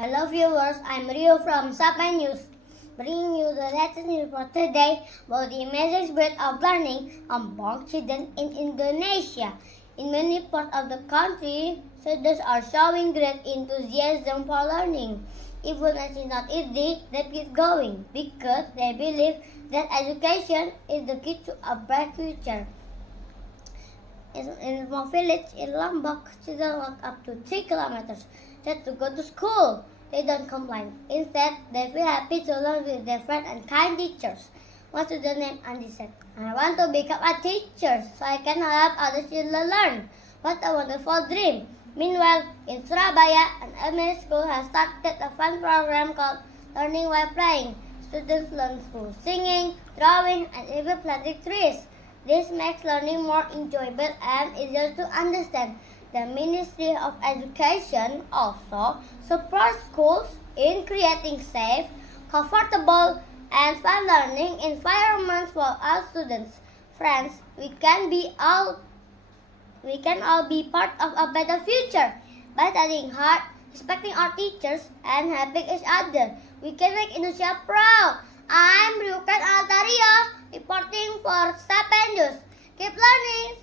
Hello viewers, I'm Rio from Sapan News, bringing you the latest news for today about the amazing spirit of learning among children in Indonesia. In many parts of the country, students are showing great enthusiasm for learning. Even as it's not easy, they keep going because they believe that education is the key to a bright future. In a small village in Lombok, children walk up to 3 kilometers just to go to school. They don't complain. Instead, they feel happy to learn with their friends and kind teachers. One student named Andy said, "I want to become a teacher so I can help other children learn. What a wonderful dream." Meanwhile, in Surabaya, an elementary school has started a fun program called Learning While Playing. Students learn through singing, drawing, and even planting trees. This makes learning more enjoyable and easier to understand. The Ministry of Education also supports schools in creating safe, comfortable, and fun learning environments for all students. Friends, we can all be part of a better future by studying hard, respecting our teachers, and helping each other. We can make Indonesia proud. I'm Ryukan Altario, reporting for Sapan News. Keep learning.